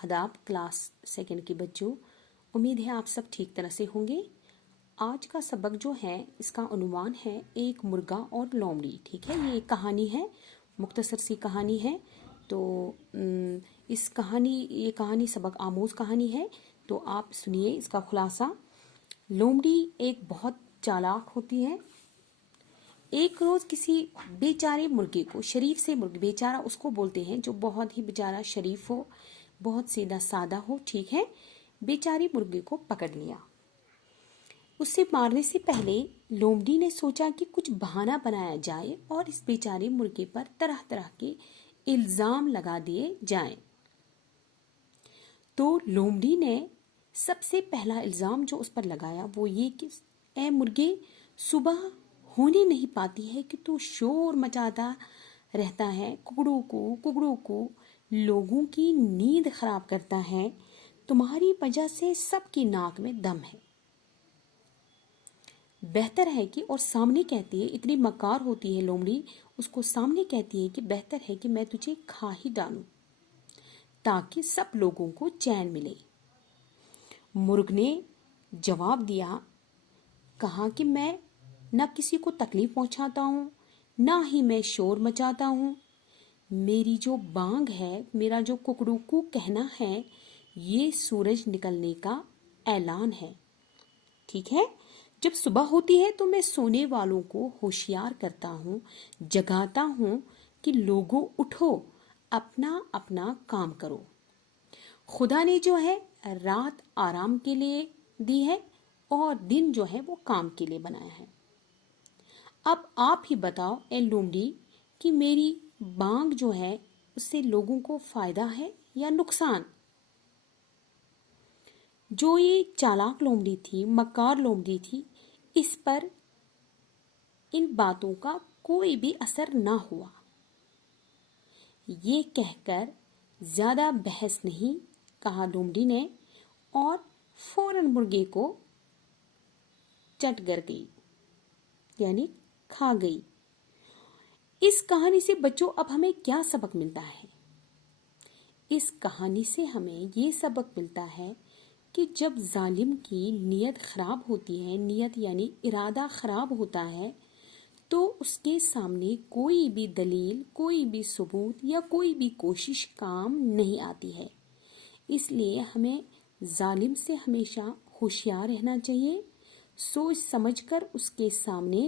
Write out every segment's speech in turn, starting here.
आदाब class second के बच्चों, उम्मीद है आप सब ठीक तरह से होंगे। आज का सबक जो है इसका अनुमान है एक मुर्गा और लोमड़ी। ठीक है, ये एक कहानी है, मुख्तसर सी कहानी है। तो ये कहानी सबक आमोज कहानी है। तो आप सुनिए इसका खुलासा। लोमड़ी एक बहुत चालाक होती है। एक रोज किसी बेचारे मुर्गे को, शरीफ से मुर्गे, बेचारा उसको बोलते हैं जो बहुत ही बेचारा शरीफ हो, बहुत सीधा सादा हो, ठीक है, बेचारे मुर्गे को पकड़ लिया। उसे मारने से पहले लोमड़ी ने सोचा कि कुछ बहाना बनाया जाए और इस बेचारे मुर्गे पर तरह तरह के इल्जाम लगा दिए जाएं। तो लोमड़ी ने सबसे पहला इल्जाम जो उस पर लगाया वो ये कि ए मुर्गे, सुबह होने नहीं पाती है कि तू शोर मचाता रहता है, कुकड़ू को लोगों की नींद खराब करता है। तुम्हारी वजह से सबकी नाक में दम है। बेहतर है कि, और सामने कहती है, इतनी मकार होती है लोमड़ी, उसको सामने कहती है कि बेहतर है कि मैं तुझे खा ही डालूं ताकि सब लोगों को चैन मिले। मुर्ग ने जवाब दिया, कहा कि मैं न किसी को तकलीफ पहुंचाता हूँ, ना ही मैं शोर मचाता हूँ। मेरी जो बांग है, मेरा जो कुकड़ूकू कहना है, ये सूरज निकलने का ऐलान है। ठीक है, जब सुबह होती है तो मैं सोने वालों को होशियार करता हूँ, जगाता हूँ कि लोगों उठो, अपना अपना काम करो। खुदा ने जो है रात आराम के लिए दी है और दिन जो है वो काम के लिए बनाया है। अब आप ही बताओ ए लोमड़ी कि मेरी बांग जो है उससे लोगों को फायदा है या नुकसान। जो ये चालाक लोमड़ी थी, मक्कार लोमड़ी थी, इस पर इन बातों का कोई भी असर ना हुआ। ये कहकर ज्यादा बहस नहीं कहा लोमड़ी ने और फौरन मुर्गे को चट कर गई, यानी खा गई। इस कहानी से बच्चों अब हमें क्या सबक मिलता है? इस कहानी से हमें ये सबक मिलता है कि जब जालिम की नीयत खराब होती है, नीयत यानी इरादा खराब होता है, तो उसके सामने कोई भी दलील, कोई भी सबूत या कोई भी कोशिश काम नहीं आती है। इसलिए हमें जालिम से हमेशा होशियार रहना चाहिए, सोच समझकर उसके सामने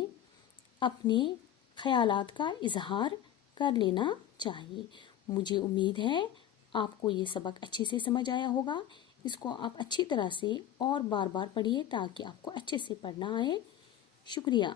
अपने ख्यालात का इजहार कर लेना चाहिए। मुझे उम्मीद है आपको ये सबक अच्छे से समझ आया होगा। इसको आप अच्छी तरह से और बार बार पढ़िए ताकि आपको अच्छे से पढ़ना आए। शुक्रिया।